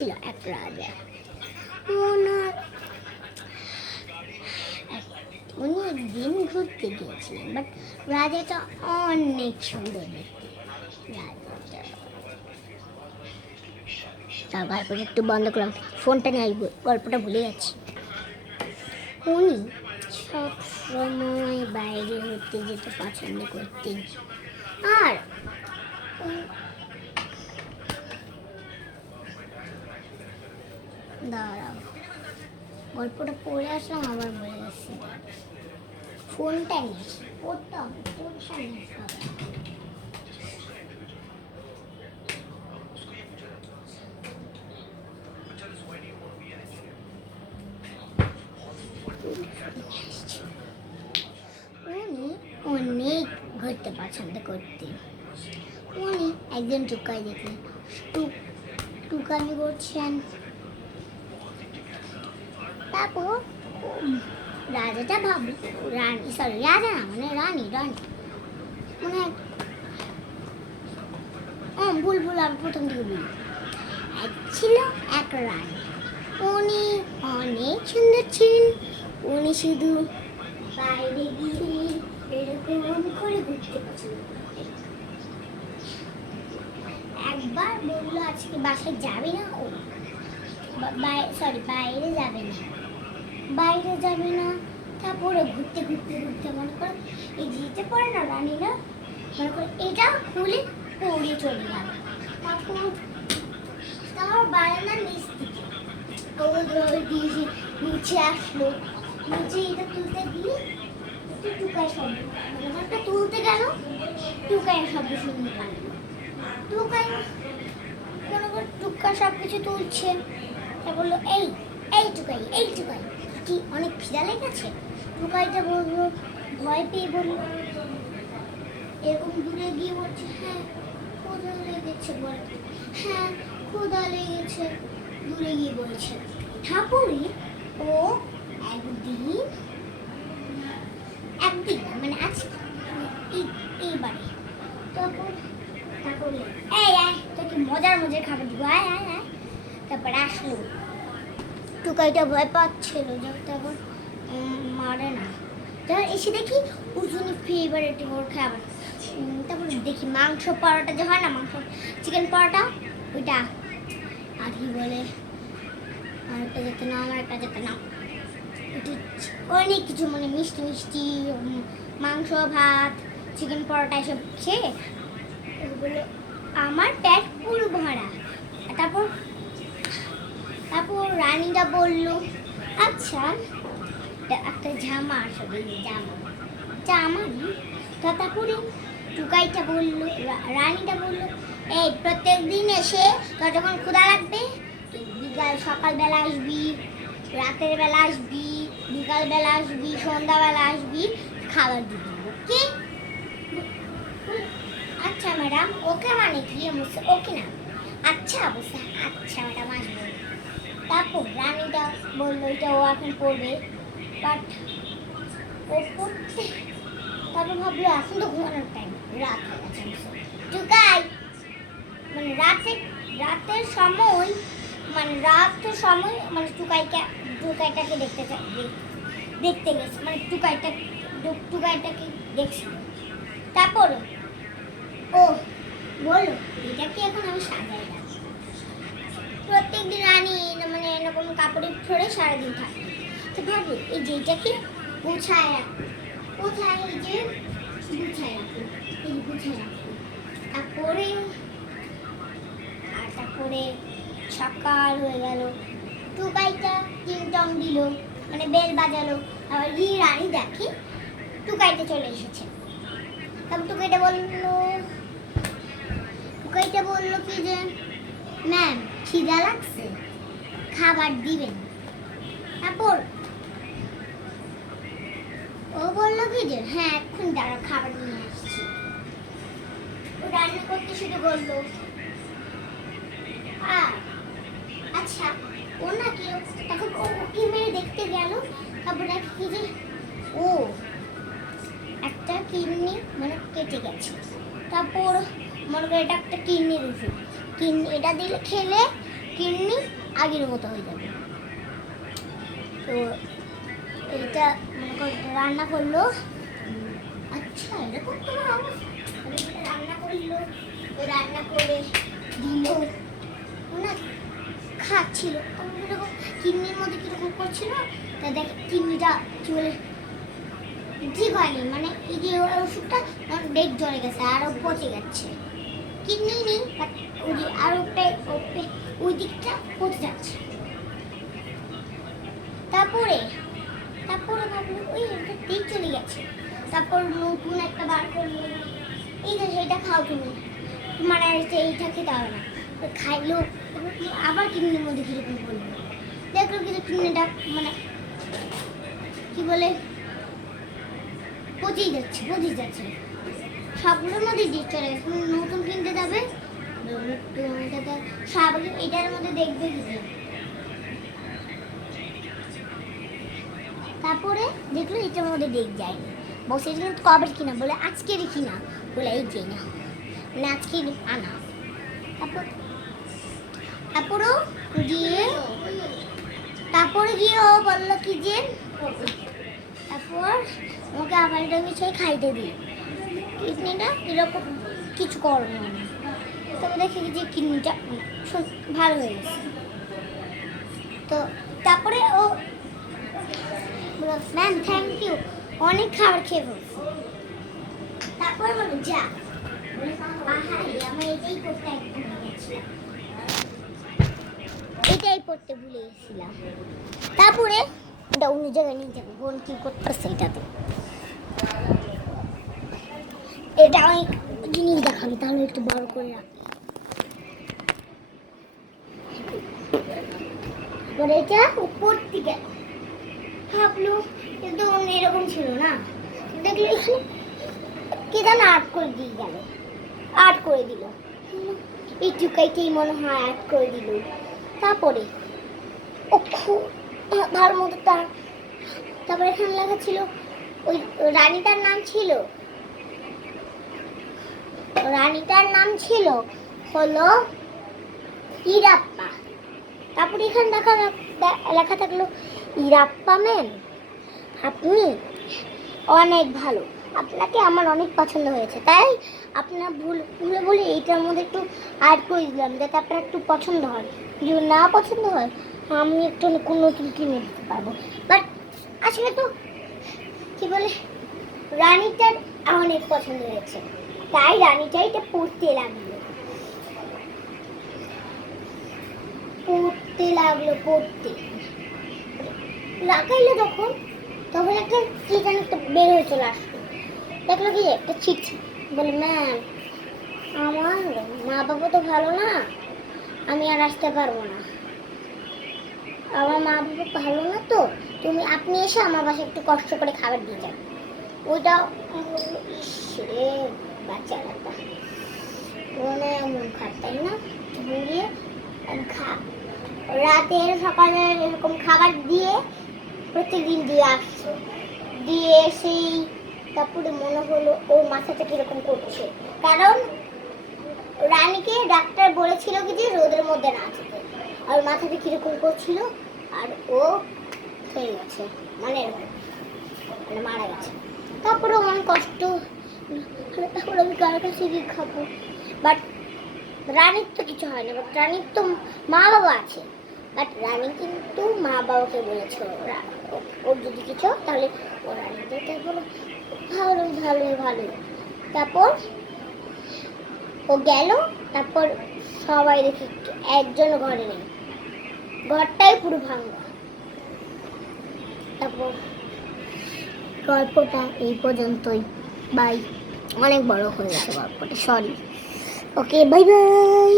ছিল এক রাজা। উনি একদিন ঘুরতে গিয়েছিলেন, বাট রাজাটা অনেক সুন্দর দেখতে। রাজাটা তার গল্পটা একটু বন্ধ করলাম, ফোনটা নিয়ে গল্পটা ভুলে যাচ্ছি। উনি সব সময় বাইরে ঘুরতে যেতে পছন্দ করতেন। আর দাঁড়াও, গল্পটা পড়ে আসলাম, আবার বলে যাচ্ছি। ফোনটা নিয়ে পড়তাম, ফোনটা নিয়ে উনি অনেক ঘুরতে পছন্দ করতেন। উনি একজন টুকাই দেখলেন, টুকানি করছেন। তারপর রাজাটা ভাবল, রাজা না মানে রানী মানে ভুল আমি প্রথম দিকে বলি। ছিল এক রানী, উনি অনেক সুন্দর ছিলেন। উনি শুধু বাইরে গিয়ে এরকম করে ঘুরতে পছন্দ করতেন। একবার বললো, আজকে বাসায় যাবে না, ও বাইরে যাবে না। তারপরে ঘুরতে মনে করো এই জিতে পড়ে না রানী না, মনে করো এটা খুলে পড়ে চলে গেল। তারপর বারান্দার নিচ থেকে নিচে আসলো। নিচে এটা তুলতে গিয়ে টুকাই শব্দ, মানে তুলতে গেল, টুকাই শব্দ শুনতে পারল। টুকা সব কিছু তুলছে। তা বললো, এই টুকাই কি অনেক খিদা লেগেছে? টুকাইটা বললো, ভয় পেয়ে বললো, এরকম দূরে গিয়ে বলছে, হ্যাঁ ক্ষুধা লেগেছে। বলে, হ্যাঁ ক্ষুধা লেগেছে, দূরে গিয়ে বলছে। ঠাকুরই ও একদিন মানে আজকে এইবারে তারপর তোকে মজার খাবার দিব, আয়। তারপরে আসলো। টুকাইটা ভয় পাচ্ছিল, তারপর মারে না। তারপর এসে দেখি উজুনি ফেভারিট ওর খাবার। তারপর দেখি মাংস পরোটা যে হয় না, চিকেন পরোটা, ওইটা আধি বলে, আরেকটা যেতে নাও, অনেক কিছু মানে মিষ্টি মাংস, ভাত, চিকেন পরোটা এসব খেয়ে বলে আমার পেট পুরো ভরা। তারপর রানীটা বলল, আচ্ছা একটা জামা আসবে, জামাই। তারপরে টুকাইটা বলল, রানীটা বলল, এই প্রত্যেক দিন এসে তোর যখন ক্ষুধা লাগবে, সকালবেলা আসবি, রাতের বেলা আসবি, বিকালবেলা আসবি, সন্ধ্যাবেলা আসবি, খাবার দিবি। ওকে? আচ্ছা ম্যাডাম। ওকে মানে কি? ওকে না, আচ্ছা অবস্থা, আচ্ছা ম্যাডাম আসবো। তারপর রানীটা বললো, এটা ও এখন পড়বে, বাট ও পড়তে, তারপর ভাবলো এখন তো ঘুমানোর টাইম, রাত হয়ে গেছে। টুকাই মানে রাতের সময় মানে টুকাইটাকে দেখতে গেছে, মানে টুকাইটাকে দেখছিল। তারপর ও বললো, এটাকে এখন আমি সাজাই রাখি। প্রত্যেকদিন রানী মানে এরকম কাপড়ে ফোড়ে সারাদিন থাকে। তো ভাবলো, এই যে এটাকে গুছায় রাখবো, কোথায়? এই যে গুছায় রাখবো। তারপরে সকাল হয়ে গেল। টুকাইটা টিংটং দিল, মানে বেল বাজালো। আবার রানী দেখে টুকাইটা চলে এসেছে। তারপর টুকাইটা বলল কি যে, ম্যাম খিদা লাগছে, খাবার দিবেন? তারপর ও বললো কি যে, হ্যাঁ এখন দাঁড়া, খাবার নিয়ে আসছি। ও রান্না করতে শুরু করলো। আচ্ছা ও নাকি তখন ওকে মেরে দেখতে গেল। তারপর দেখে কি যে ও একটা কিডনি মানে কেটে গেছে। তারপর মনে করে এটা একটা কিডনির ওষুধ, এটা দিলে খেলে কিডনি আগের মতো হয়ে যাবে। তো এইটা মনে কর রান্না করলো, আচ্ছা এরকম তোমার অবস্থা। রান্না করলো, রান্না করে দিল না, খাচ্ছিল এরকম কিডনির মধ্যে কিরকম করছিল, তা দেখ কিডনিটা চলে ঠিক হয়নি, মানে এই যে ওষুধটা ডেট জ্বরে গেছে, আরও পচে যাচ্ছে। কিডনি নেই, ওই যে আরও ওই দিকটা পচে যাচ্ছে। তারপরে ভাবলো ওই দিক চলে গেছে। তারপর নতুন একটা বার করলো, এই যে সেটা খাও তুমি, মানে এইটা খেতে হবে না। খাইলো, আবার কিডনির মধ্যে কিরকম করলো, দেখলো কিছু কিডনিটা মানে কি বলে পচেই যাচ্ছে। সবগুলোর মধ্যে ডিট চলে গেছে। নতুন কিনতে যাবে, স্বাভাবিক এটার মধ্যে দেখবে কি, তারপরে দেখলো এটার মধ্যে দেখ যায়নি, বসে কিন্তু কবে কিনা, বলে আজকেরই কিনা, বলে এই যে না মানে আজকে আনা। তারপরে গিয়ে ও বললো কি যে তারপর ওকে আবার এটা মিশিয়ে খাইতে দিই, কিডনিটা এরকম কিছু করবে না। তবে দেখি যে কিডনিটা ভালো হয়ে গেছে। তো তারপরে ও ম্যাম থ্যাংক ইউ, অনেক খাবার খেয়ে ফেলছি। তারপর বলো যা, আমার এটাই পড়তে ভুলে গেছিলাম। তারপরে এটা অন্য জায়গায় নিয়ে যাবো, বোন কি করতেছে এটাতে, এটা অনেক জিনিস দেখাবে, তাহলে একটু বড় করে রাখি। এটা উপর দিকে ভাবলো, কিন্তু এরকম ছিল না, দেখলো এখানে কি যেন আর্ট করে দিল, এই টুকাইতেই মনে হয় আর্ট করে দিল। তারপরে ও খুব ভালো মতো তারপরে এখানে লেখা ছিল, ওই রানীটার নাম ছিল হলো ইরাপ্পা। তারপরে এখানে লেখা থাকলো, ইরাপ্পা ম্যাম আপনি অনেক ভালো, আপনাকে আমার অনেক পছন্দ হয়েছে, তাই আপনার ভুলে বলে এইটার মধ্যে একটু অ্যাড করে দিলাম, যাতে আপনার একটু পছন্দ হয়। যদি না পছন্দ হয় আমি একটু নতুন কিনে দিতে পারবো। বাট আসলে তো কি বলে রানীটার অনেক পছন্দ হয়েছে, তাই রানীটা এটা পড়তে লাগাইলো তখন একটা কি জানি একটা বের হয়ে চলে আসলো, দেখলো কি একটা চিঠি, বলে ম্যাম আমার মা বাবা তো ভালো না, আমি আর আসতে পারবো না, আমার মা বাবা ভালো না, তো আপনি এসে আমার বাসায় একটু কষ্ট করে খাবার দিয়ে যান। ওইটা বাচ্চারা মন খারাপ, তাই না? গিয়ে রাতের সকালে এরকম খাবার দিয়ে প্রত্যেকদিন দিয়ে আসছে, দিয়ে সেই তারপরে মনে হলো ও মাথাটা কিরকম করছে, কারণ রানীকে ডাক্তার বলেছিল কি যে রোদের মধ্যে না যেতে, আর মাথাটা কিরকম করছিল, আর ও হয়ে গেছে মানে মারা গেছে। তারপরে অনেক কষ্ট, তারপরে আমি কার কাছে গিয়ে খাবো, বাট রানীর তো কিছু হয় না, বাট রানীর তো মা বাবা আছে, বাট রানী কিন্তু মা বাবাকে বলেছে ওর যদি কিছু তাহলে ও রানীকে বলো ভালোই। তারপর ও গেল, তারপর সবাই দেখি একজন ঘরে নেই, ঘরটাই পুরো ভাঙা। তারপর গল্পটা এই পর্যন্তই, বাই, অনেক বড় হয়ে গেছে গল্পটা, সরি, ওকে বাই বাই।